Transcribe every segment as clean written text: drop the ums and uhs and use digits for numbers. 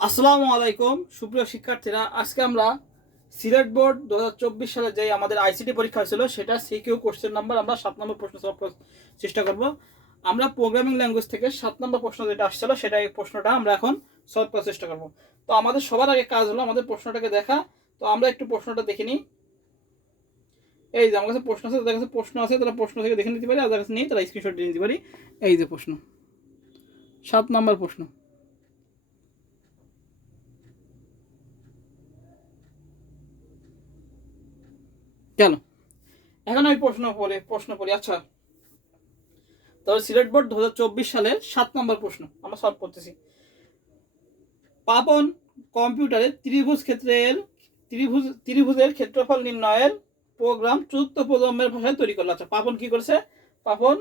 আসসালামু আলাইকুম সুপ্রিয় শিক্ষার্থীরা, আজকে আমরা সিলেট বোর্ড 2024 সালে যে আমাদের আইসিটি পরীক্ষা ছিল সেটা সিকিউ কোশ্চেন নাম্বার আমরা 7 নম্বর প্রশ্ন সলভ করার চেষ্টা করব। আমরা প্রোগ্রামিং ল্যাঙ্গুয়েজ থেকে 7 নম্বর প্রশ্ন যেটা আসছিল সেটা এই প্রশ্নটা আমরা এখন সলভ করার চেষ্টা করব। তো আমাদের সবার আগে কাজ হলো আমাদের প্রশ্নটাকে দেখা। তো আমরা একটু প্রশ্নটা দেখে নিই। এই যে আমার কাছে প্রশ্ন আছে, যাদের কাছে প্রশ্ন আছে তারা প্রশ্ন থেকে দেখে নিতে পারি, আর যাদের কাছে নেই তারা স্ক্রিনশট দিয়ে নিতে পারি। এই যে প্রশ্ন, 7 নম্বর প্রশ্ন। কেন এখন আমি প্রশ্ন পড়ি। আচ্ছা, তবে সিলেট বোর্ড 2024 সালের 7 নম্বর প্রশ্ন আমরা সলভ করতেছি। পাপন কম্পিউটারে ত্রিভুজের ক্ষেত্রফল নির্ণয়ের প্রোগ্রাম চতুর্থ প্রজন্মের ভাষায় তৈরি করলো। আচ্ছা, পাপন কি করেছে? পাপন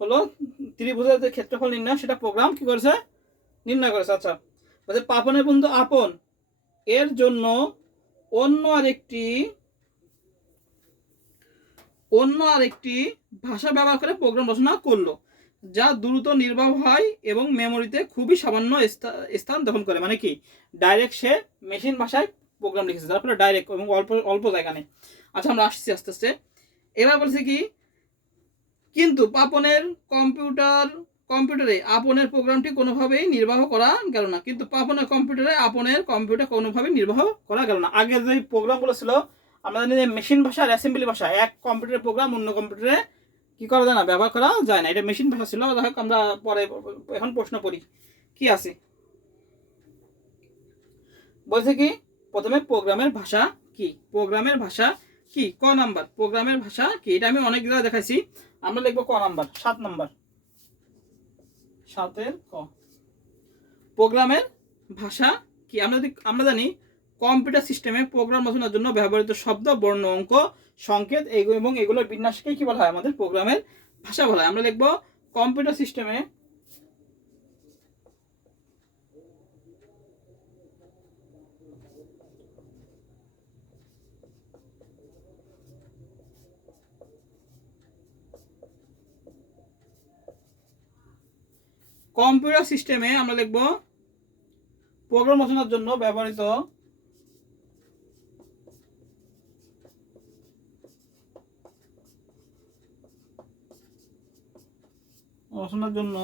হলো ত্রিভুজের যে ক্ষেত্রফল নির্ণয় সেটা প্রোগ্রাম কি করেছে? নির্ণয় করেছে। আচ্ছা, বলছে পাপনের বন্ধু আপন এর জন্য অন্য আরেকটি ভাষা ব্যবহার করে প্রোগ্রাম রচনা করলো, যা দ্রুত নির্বাহ হয় এবং মেমোরিতে খুবই সামান্য স্থান দখল করে। মানে কি, ডাইরেক্ট সে মেশিন ভাষায় প্রোগ্রাম লিখেছে, যার ফলে ডাইরেক্ট এবং অল্প অল্প জায়গা নেই। আচ্ছা, আমরা আসছি আস্তে আস্তে। এবার বলছে কি, কিন্তু পাপনের কম্পিউটারে আপনের প্রোগ্রামটি কোনোভাবেই নির্বাহ করা গেল না। কিন্তু পাপনের কম্পিউটারে আপনের কম্পিউটার কোনোভাবেই নির্বাহ করা গেল না। আগের যে প্রোগ্রামগুলো ছিল আমরা জানি যে মেশিন ভাষা আর অ্যাসেম্বলি ভাষা, এক কম্পিউটারের প্রোগ্রাম অন্য কম্পিউটারে কি করা যায় না, ব্যবহার করা যায় না। এটা মেশিন ভাষা ছিল। দেখো আমরা পরে এখন প্রশ্ন পড়ি কি আছে। বলছে কি, প্রথমে প্রোগ্রামের ভাষা কি? প্রোগ্রামের ভাষা কি? ক নাম্বার প্রোগ্রামের ভাষা কি? এটা আমি অনেক জায়গায় দেখাইছি। আমরা লিখবো ক নাম্বার, 7 নাম্বার, 7-এর ক। প্রোগ্রামের ভাষা কি? আমরা জানি কম্পিউটার সিস্টেমে প্রোগ্রাম রচনার জন্য ব্যবহৃত শব্দ, বর্ণ, অঙ্ক, সংকেত এবং এগুলোর বিন্যাসকে কি বলা হয়? আমাদের প্রোগ্রামের ভাষা বলা হয়। আমরা লিখবো কম্পিউটার সিস্টেমে আমরা লিখবো প্রোগ্রাম রচনার জন্য ব্যবহৃত রচনার জন্য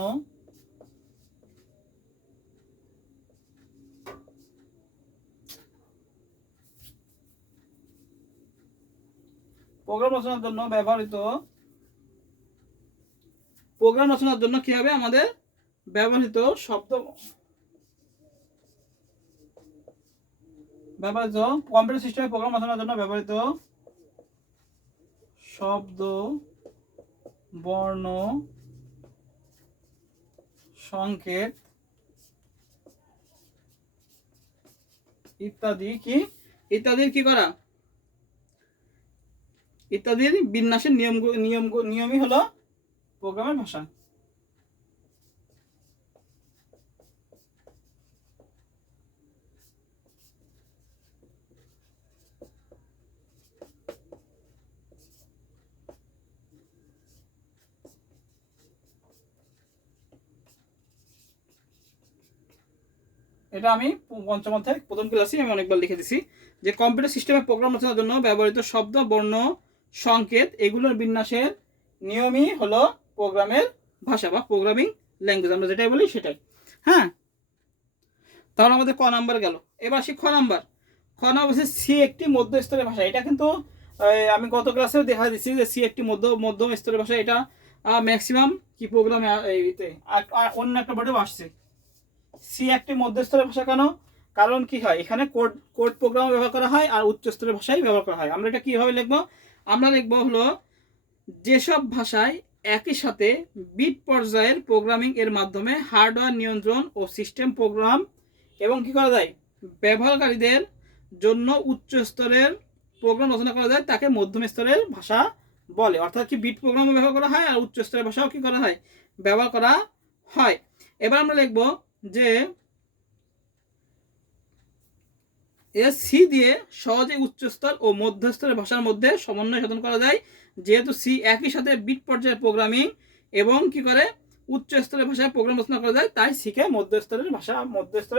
প্রোগ্রাম রচনার জন্য কি হবে? আমাদের ব্যবহৃত কম্পিউটার সিস্টেমে প্রোগ্রাম রচনার জন্য ব্যবহৃত শব্দ, বর্ণ, সংকেত ইত্যাদির কি করা? ইত্যাদির বিন্যাসের নিয়মই হলো প্রোগ্রামের ভাষা। এটা আমি পঞ্চম অধ্যায় প্রথম ক্লাসে আমি অনেকবার লিখে দিছি যে কম্পিউটার সিস্টেমে প্রোগ্রাম রচনার জন্য ব্যবহৃত শব্দ, বর্ণ, সংকেত এগুলোর বিন্যাসের নিয়মই হলো প্রোগ্রামের ভাষা বা প্রোগ্রামিং ল্যাঙ্গুয়েজ, আমরা যেটাই বলি সেটাই। হ্যাঁ, তাহলে আমাদের ক নাম্বার গেল। এবার আসি খ নাম্বার। খ নাম্বার হচ্ছে সি একটি মধ্য স্তরের ভাষা। এটা কিন্তু আমি গত ক্লাসেও দেখা দিচ্ছি যে সি একটি মধ্যম স্তরের ভাষা। এটা ম্যাক্সিমাম কি প্রোগ্রামে অন্য একটা বোর্ডেও আসছে। সি একটি মধ্যস্তরের ভাষা কেন? কারণ কি হয়, এখানে কোড প্রোগ্রাম ব্যবহার করা হয় আর উচ্চ স্তরের ভাষাই ব্যবহার করা হয়। আমরা এটা কিভাবে লিখবো? আমরা লিখবো হলো যেসব ভাষায় একই সাথে বিট পর্যায়ের প্রোগ্রামিং এর মাধ্যমে হার্ডওয়্যার নিয়ন্ত্রণ ও সিস্টেম প্রোগ্রাম এবং কি করা যায়, ব্যবহারকারীদের জন্য উচ্চ স্তরের প্রোগ্রাম রচনা করা যায় তাকে মধ্যম স্তরের ভাষা বলে। অর্থাৎ কি, বিট প্রোগ্রামও ব্যবহার করা হয় আর উচ্চ স্তরের ভাষাও কি করা হয়, ব্যবহার করা হয়। এবার আমরা লিখবো যে সি দিয়ে সহজে উচ্চস্তর ও মধ্যস্তরের ভাষার মধ্যে সমন্বয় সাধন করা যায়, যেহেতু সি একই সাথে বিট পর্যায়ের প্রোগ্রামিং এবং কি করে উচ্চ স্তরের ভাষায় প্রোগ্রাম রচনা করা যায়, তাই সিকে মধ্যস্তরের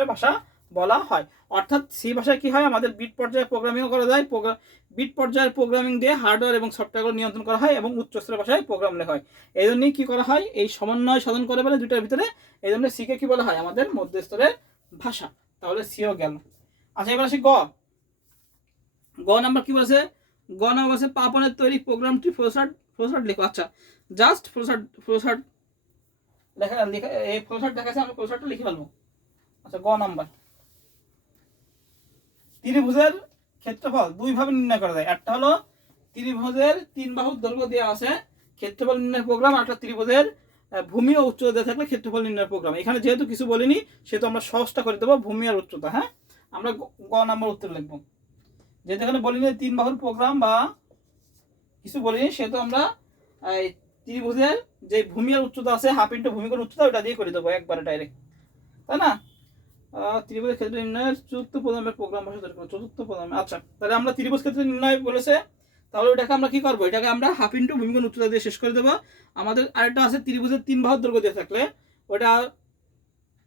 ভাষা বলা হয়। অর্থাৎ সি ভাষায় কি হয়, আমাদের বিট পর্যায়ে প্রোগ্রামিংও করা যায়, বিট পর্যায়ের প্রোগ্রামিং দিয়ে হার্ডওয়্যার এবং সফটওয়্যারগুলো নিয়ন্ত্রণ করা হয় এবং উচ্চস্তরের ভাষায় প্রোগ্রাম লেখা হয়। এই জন্যই কী করা হয়, এই সমন্বয় সাধন করে বলে দুইটার ভিতরে, এই জন্য সিকে কী বলা হয়, আমাদের মধ্যস্তরের ভাষা। তাহলে সিও গেল। আচ্ছা, এবার আসি গ নাম্বার কি বলেছে, গ নাম্বার বলেছে পাপনের তৈরি প্রোগ্রামটি ফ্লোচার্ট লেখো। আচ্ছা, জাস্ট ফ্লোচার্ট লেখা এই ফ্লোচার্ট দেখাচ্ছে, আমরা ফ্লোচার্টটা লিখে ফেলবো। আচ্ছা, গ নাম্বার, ত্রিভুজের ক্ষেত্রফল দুইভাবে নির্ণয় করা যায়। একটা হলো ত্রিভুজের 3 বাহুর দৈর্ঘ্য দেওয়া আছে, ক্ষেত্রফল নির্ণয় প্রোগ্রাম। একটা ত্রিভুজের ভূমি ও উচ্চতা দেওয়া থাকলে ক্ষেত্রফল নির্ণয় প্রোগ্রাম। এখানে যেহেতু কিছু বলিনি সেহেতু আমরা সহজটা করে দেবো, ভূমি আর উচ্চতা। হ্যাঁ, আমরা গ নাম্বার উত্তর লিখবো। যেহেতু এখানে বলিনি 3 বাহুর প্রোগ্রাম বা কিছু বলিনি, সেহেতু আমরা এই ত্রিভুজের যে ভূমি আর উচ্চতা আছে, হাফ ইন্টু ভূমি করে উচ্চতা, ওটা দিয়ে করে দেবো একবারে ডাইরেক্ট, তাই না? ত্রিভুজ ক্ষেত্র নির্ণয়ের চতুর্থ প্রজন্মের প্রোগ্রাম ভাষা তৈরি করবো, চতুর্থ প্রজন্ম। আচ্ছা, তাহলে আমরা ত্রিভুজ ক্ষেত্র নির্ণয় বলেছে, তাহলে ওটাকে আমরা কি করবো, এটাকে আমরা হাফ ইন্টু ভূমিকোণ উচ্চতা দিয়ে শেষ করে দেবো। আমাদের আরেকটা আছে ত্রিভুজের 3 বাহুর দৈর্ঘ্য দিয়ে থাকলে, ওটা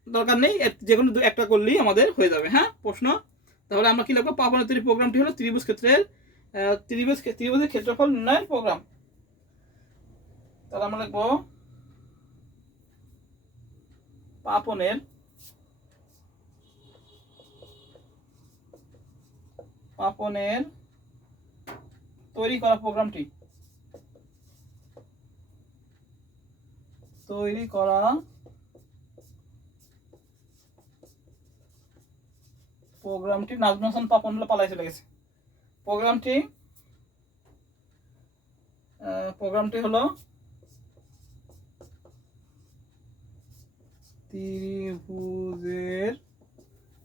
দরকার নেই, যে কোনো একটা করলেই আমাদের হয়ে যাবে। হ্যাঁ, প্রশ্ন। তাহলে আমরা কি লিখবো, পাপনের তৈরি প্রোগ্রামটি হলো ত্রিভুজ ক্ষেত্রের ত্রিভুজের ক্ষেত্রফল নির্ণয়ের প্রোগ্রাম। তাহলে আমরা লিখবো পাপনের তৈরি করা প্রোগ্রামটি নাজমুল হাসান পাপন হলো পালাই চলে গেছে। প্রোগ্রামটি হলো ত্রিভুজের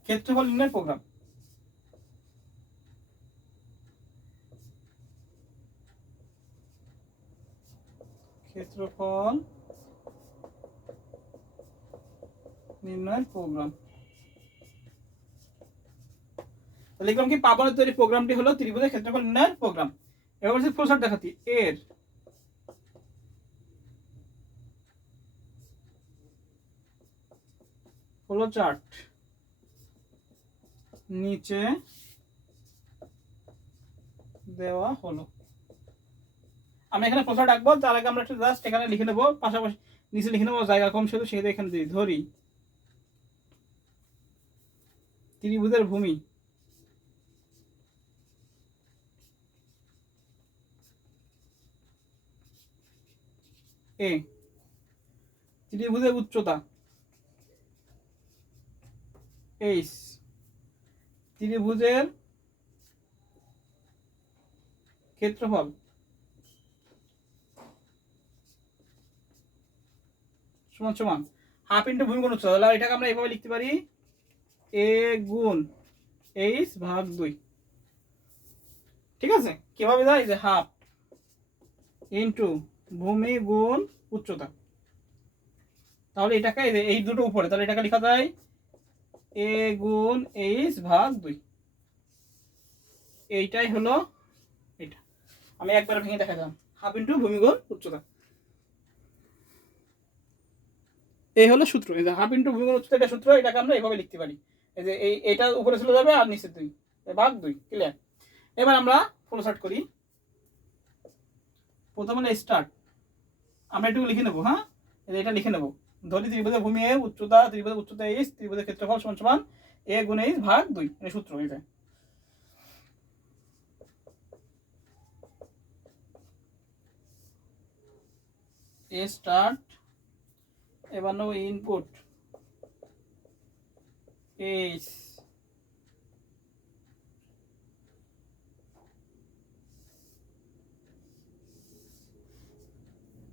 ক্ষেত্রফল নির্ণয়ের প্রোগ্রাম। ক্ষেত্রফল নির্ণয়ের প্রোগ্রাম লিখলাম কি, পাপনের তৈরি প্রোগ্রামটি হলো ত্রিভুজের ক্ষেত্রফল নির্ণয়ের প্রোগ্রাম। এবার হচ্ছে ফ্লোচার্ট দেখাচ্ছি। এর ফ্লোচার্ট নিচে দেওয়া হলো। আমি এখানে ফ্লোচার্ট আঁকবো, তার আগে আমরা একটু জাস্ট এখানে লিখে নেবো, পাশাপাশি নিচে লিখে নেবো, জায়গা কম সেহেতু এখানে ধরি ত্রিভুজের ভূমি এ, ত্রিভুজের উচ্চতা এইচ, ত্রিভুজের ক্ষেত্রফল সমান সমান হাফ ইন্টু ভূমি গুণ উচ্চতা। তাহলে এটাকে আমরা এভাবে লিখতে পারি, এ গুণ এইচ ভাগ 2। ঠিক আছে, কিভাবে যায়, যে হাফ ইন্টু ভূমি গুণ উচ্চতা। তাহলে এটাকে এই দুটো উপরে, তাহলে এটাকে লেখা যায় এ গুণ এইচ ভাগ 2। এইটাই হলো এটা। আমি একবার ভেঙে দেখা দিলাম, হাফ ইন্টু ভূমি গুণ উচ্চতা। এই হলো সূত্র, এই যে হাফ ইন্টু ভূমি গুণ উচ্চতা, এটা সূত্র। এটাকে আমরা এভাবে লিখতে পারি, এই যে এইটা উপরে চলে যাবে আর নিচে 2 ভাগ 2। ক্লিয়ার? এবার আমরা ফ্লোচার্ট করি। প্রথমে স্টার্ট, আমরা একটু লিখে নেবো। হ্যাঁ, এটা লিখে নেবো, ধরি ত্রিভুজের ভূমি এ, ত্রিভুজের উচ্চতা এইচ, ত্রিভুজের ক্ষেত্রফল সমান সমান এ গুণ এইচ ভাগ 2, এই সূত্র। এটা স্টার্ট, এবার নেবো ইনপুট এইচ,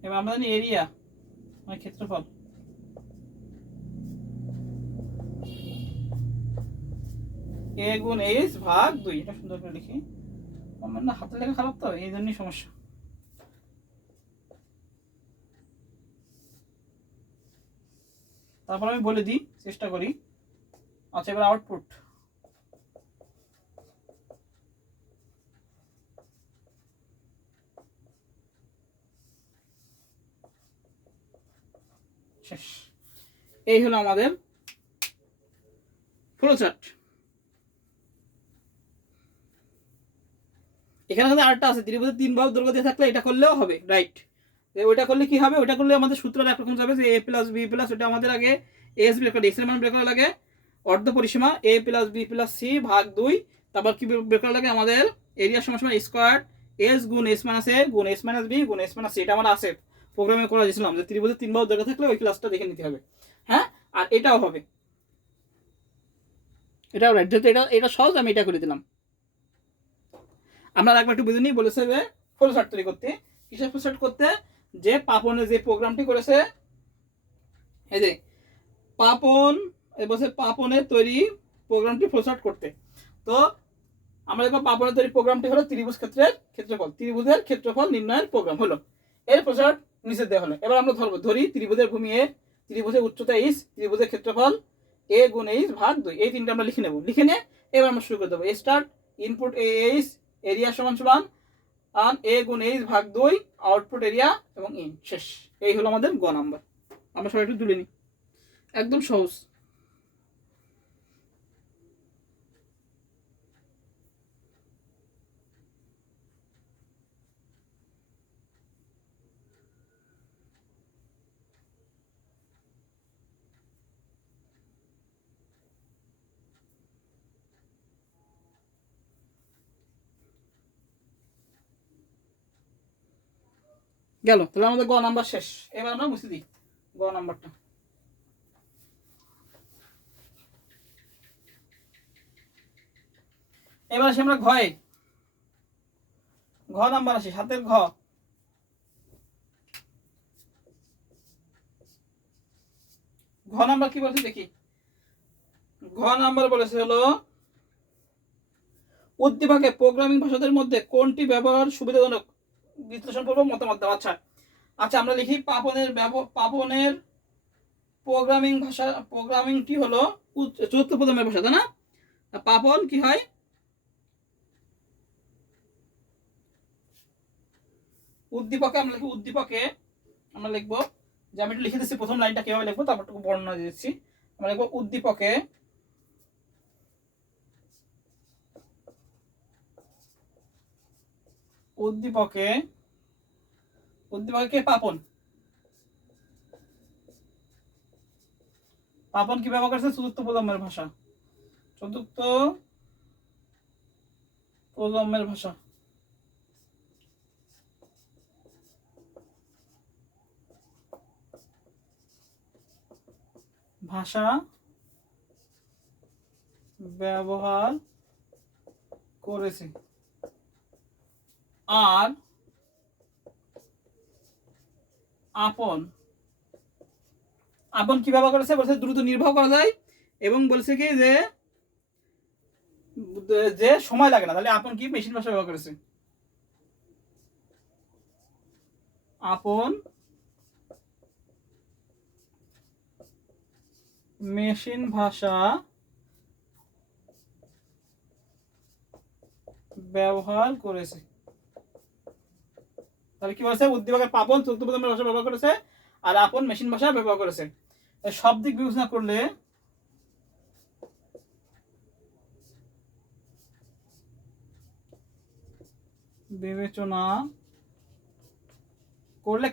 এবার আমরা জানি এরিয়া মানে ক্ষেত্রফল, এ গুণ এইচ ভাগ 2। এটা সুন্দর করে লিখি, আমার না হাতে লেখা খারাপ তো, এই জন্যই সমস্যা। তারপর আমি বলে দিই, চেষ্টা করি। আচ্ছা, এবার আউটপুট, শেষ। এই হলো আমাদের ফ্লো চার্ট। এখানে কিন্তু আরেকটা আছে, ত্রিভুজের 3 বাহু দৈর্ঘ্য দিয়ে থাকলে এটা করলেও হবে, রাইট। ওইটা করলে কি হবে, ওইটা করলে আমাদের সূত্রটা একরকম যাবে যে a প্লাস বি প্লাস, ওটা আমাদের আগে এস বের করে, এস এর মান বের করা লাগে অর্ধ পরিসীমা a plus B plus C ভাগ 2, তারপর কি বের করা লাগে আমাদের এরিয়া সমান সমান স্কোয়ার এস গুণ এস মাইনাস এ গুণ এস মাইনাস বি গুণ এস মাইনাস সি। এটা আমার আছে, প্রোগ্রামে করা দিয়েছিলাম যে ত্রিভুজের 3 বাহু দৈর্ঘ্য থাকলে ওই ক্লাসটা দেখে নিতে হবে। হ্যাঁ, আর এটাও হবে, এটাও রাইট, যেহেতু এটা সহজ আমি এটা করে দিলাম। আমরা একবার একটু বুঝে নিই, বলেছে যে ফ্লো চার্ট তৈরি করতে, কিসের ফ্লো চার্ট করতে, যে পাপনের যে প্রোগ্রামটি করেছে, এই যে পাপন বলছে পাপনের তৈরি প্রোগ্রামটি ফ্লো চার্ট করতে। তো আমরা দেখো পাপনের তৈরি প্রোগ্রামটি হলো ত্রিভুজ ক্ষেত্রের ক্ষেত্রফল, ত্রিভুজের ক্ষেত্রফল নির্ণয়ের প্রোগ্রাম হলো, এর ফ্লো চার্ট নিচে দেওয়া হলো। এবার আমরা ধরি ত্রিভুজের ভূমি এ, ত্রিভুজের উচ্চতা এইচ, ত্রিভুজের ক্ষেত্রফল এ গুণ এইচ ভাগ 2, এই তিনটা আমরা লিখে নেব। লিখে নিয়ে এবার আমরা শুরু করে দেবো। Start input A H, area সমান সমান আর এ গুণ এইচ ভাগ 2, আউটপুট এরিয়া এবং ইন, শেষ। এই হলো আমাদের গ নাম্বার। আমরা সবাই একটু তুলে নিই, একদম সহজ। গেল, তাহলে আমাদের গ নাম্বার শেষ। এবার আমরা মুছে দিই গ নাম্বারটা। এবার আসি আমরা ঘয়ে, ঘ নাম্বার আসি, 7 ঘ। ঘ নাম্বার কি বলছে দেখি। ঘ নাম্বার বলেছে হলো উদ্দীপকে প্রোগ্রামিং ভাষাদের মধ্যে কোনটি ব্যবহার সুবিধাজনক বিশ্লেষণ করবো, মতামত দাও। আচ্ছা আচ্ছা, আমরা লিখি পাপনের পাপনের প্রোগ্রামিং ভাষা, প্রোগ্রামিংটি হলো চতুর্থ প্রজন্মের ভাষা, তাই না? পাপন কি হয়, উদ্দীপকে আমরা লিখবো, উদ্দীপকে আমরা লিখবো যে আমি একটু লিখে দিচ্ছি প্রথম লাইনটা কিভাবে লিখবো, তারপর একটু বর্ণনা দিচ্ছি। আমরা লিখবো উদ্দীপকে উদ্দীপকে উদ্দীপকে পাপন, পাপন কি ব্যবহার করেছে, চতুর্থ প্রজন্মের ভাষা, চতুর্থ প্রজন্মের ভাষা। ভাষা ব্যবহার করেছে। আর আপন, আপন কি ব্যবহার করেছে, বলছে দ্রুত নির্বাহ করা যায় এবং বলছে কি যে যে সময় লাগে না, তাহলে আপন কি মেশিন ভাষা ব্যবহার করেছে। আপন মেশিন ভাষা ব্যবহার করেছে। তাহলে কি বলছে, উদ্দীপকের পাপন চতুর্থ প্রজন্মের ভাষা ব্যবহার করেছে আর আপন মেশিন ভাষা ব্যবহার করেছে। সব দিক বিবেচনা করলে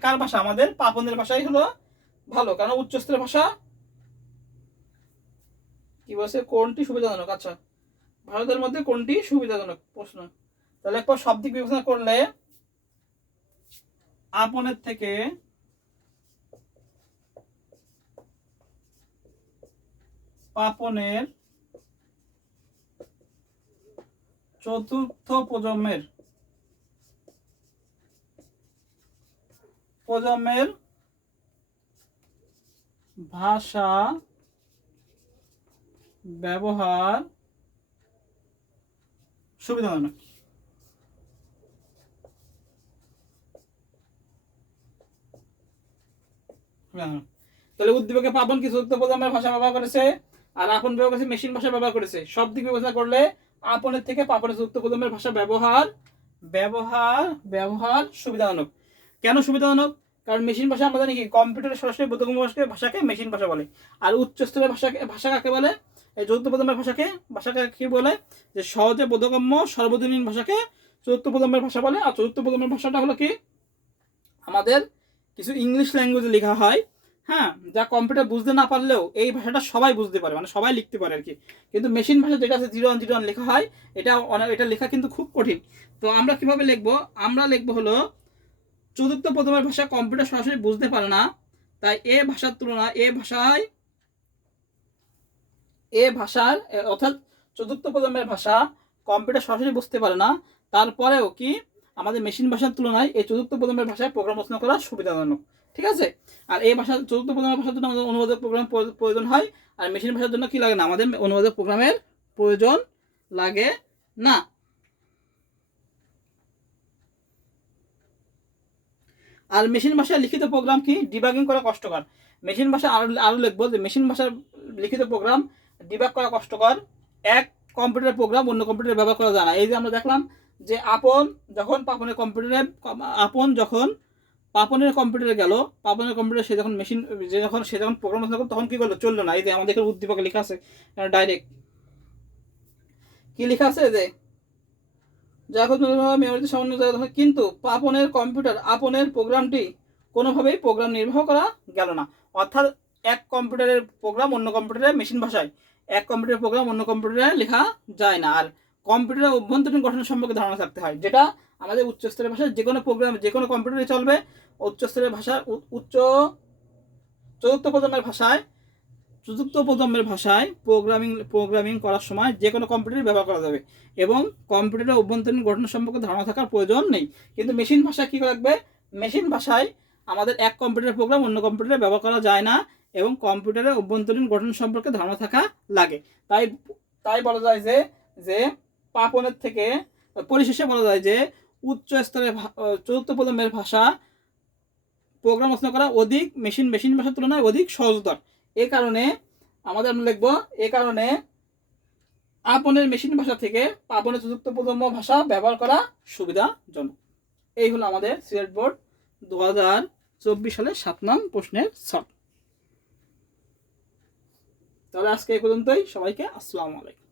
কার ভাষা, আমাদের পাপনের ভাষাই হলো ভালো, কারণ উচ্চস্তরের ভাষা। কি বলছে, কোনটি সুবিধাজনক, আচ্ছা ভারতের মধ্যে কোনটি সুবিধাজনক প্রশ্ন। তাহলে একবার সব দিক বিবেচনা করলে আপনের থেকে পাপনের চতুর্থ প্রজন্মের ভাষা ব্যবহার সুবিধাজনক। তাহলে উদ্দীপকে পাপন কি চতুর্থ প্রজন্মের ভাষা ব্যবহার করেছে আর আপন ব্যবহার করেছে মেশিন ভাষা ব্যবহার করেছে। সব দিক বিবেচনা করলে আপনের থেকে পাপনের চতুর্থ প্রজন্মের ভাষা ব্যবহার ব্যবহার ব্যবহার সুবিধাজনক। কেন সুবিধাজনক, কারণ মেশিন ভাষা আমরা জানি কি কম্পিউটারের সরাসরি বোধগম্য ভাষাকে মেশিন ভাষা বলে, আর উচ্চস্তরের ভাষা কাকে বলে, এই চতুর্থ প্রজন্মের ভাষাকে কি বলে, যে সহজে বোধগম্য সর্বজনীন ভাষাকে চতুর্থ প্রজন্মের ভাষা বলে। আর চতুর্থ প্রজন্মের ভাষাটা হলো কি, আমাদের কিছু ইংলিশ ল্যাঙ্গুয়েজে লেখা হয়, হ্যাঁ, যা কম্পিউটার বুঝতে না পারলেও এই ভাষাটা সবাই বুঝতে পারে, মানে সবাই লিখতে পারে আর কি। কিন্তু মেশিন ভাষা যেটা আছে 0101 লেখা হয়, এটা লেখা কিন্তু খুব কঠিন। তো আমরা কিভাবে লিখবো, আমরা লিখবো হলো চতুর্থ প্রজন্মের ভাষা কম্পিউটার সরাসরি বুঝতে পারে না, তাই এ ভাষার তুলনা অর্থাৎ চতুর্থ প্রজন্মের ভাষা কম্পিউটার সরাসরি বুঝতে পারে না, তারপরেও কি আমাদের মেশিন ভাষার তুলনায় এই চতুর্থ প্রজন্মের ভাষায় প্রোগ্রাম রচনা করা সুবিধাজনক। ঠিক আছে। আর এই ভাষা চতুর্থ প্রজন্মের ভাষার জন্য আমাদের অনুবাদক প্রোগ্রাম প্রয়োজন হয়, আর মেশিন ভাষার জন্য কি লাগে না, আমাদের অনুবাদক প্রোগ্রামের প্রয়োজন লাগে না। আর মেশিন ভাষায় লিখিত প্রোগ্রাম কি ডিবাগিং করা কষ্টকর। মেশিন ভাষা আরও লিখবো যে মেশিন ভাষার লিখিত প্রোগ্রাম ডিবাগ করা কষ্টকর। এক কম্পিউটারের প্রোগ্রাম অন্য কম্পিউটারে ব্যবহার করা যায় না। এই যে আমরা দেখলাম যে পাপনের কম্পিউটারে গেল, পাপনের কম্পিউটারে সে যখন প্রোগ্রাম করলো তখন কি করলো, চললো না। এই যে আমাদের উদ্দীপকে লেখা আছে ডাইরেক্ট, কি লেখা আছে যে মেমোরিতে সামান্য জায়গা থাকে, কিন্তু আপনের প্রোগ্রামটি কোনোভাবেই প্রোগ্রাম নির্বাহ করা গেল না। অর্থাৎ এক কম্পিউটারের প্রোগ্রাম অন্য কম্পিউটারে মেশিন ভাষায়, এক কম্পিউটারের প্রোগ্রাম অন্য কম্পিউটারে লেখা যায় না। আর কম্পিউটারের অভ্যন্তরীণ গঠন সম্পর্কে ধারণা থাকতে হয়, যেটা আমাদের উচ্চস্তরের ভাষায় যে কোনো প্রোগ্রাম যে কোনো কম্পিউটারে চলবে। উচ্চস্তরের ভাষার চতুর্থ প্রজন্মের ভাষায় প্রোগ্রামিং করার সময় যে কোনো কম্পিউটার ব্যবহার করা যাবে এবং কম্পিউটারের অভ্যন্তরীণ গঠন সম্পর্কে ধারণা থাকার প্রয়োজন নেই। কিন্তু মেশিন ভাষায় কী রাখবে, মেশিন ভাষায় আমাদের এক কম্পিউটারের প্রোগ্রাম অন্য কম্পিউটারে ব্যবহার করা যায় না এবং কম্পিউটারের অভ্যন্তরীণ গঠন সম্পর্কে ধারণা থাকা লাগে। তাই বলা যায় যে পাপনের থেকে পরিশেষে বলা যায় যে উচ্চ স্তরের চতুর্থ প্রজন্মের ভাষা প্রোগ্রাম রচনা করা মেশিন ভাষার তুলনায় অধিক সহজতর। এই কারণে আমরা লিখবো, আপনের মেশিন ভাষা থেকে পাপনের চতুর্থ প্রজন্ম ভাষা ব্যবহার করা সুবিধাজনক। এই হলো আমাদের সিলেট বোর্ড 2024 সালের 7 নং প্রশ্নের সলভ। তাহলে আজকে এই পর্যন্তই। সবাইকে আসসালামু আলাইকুম।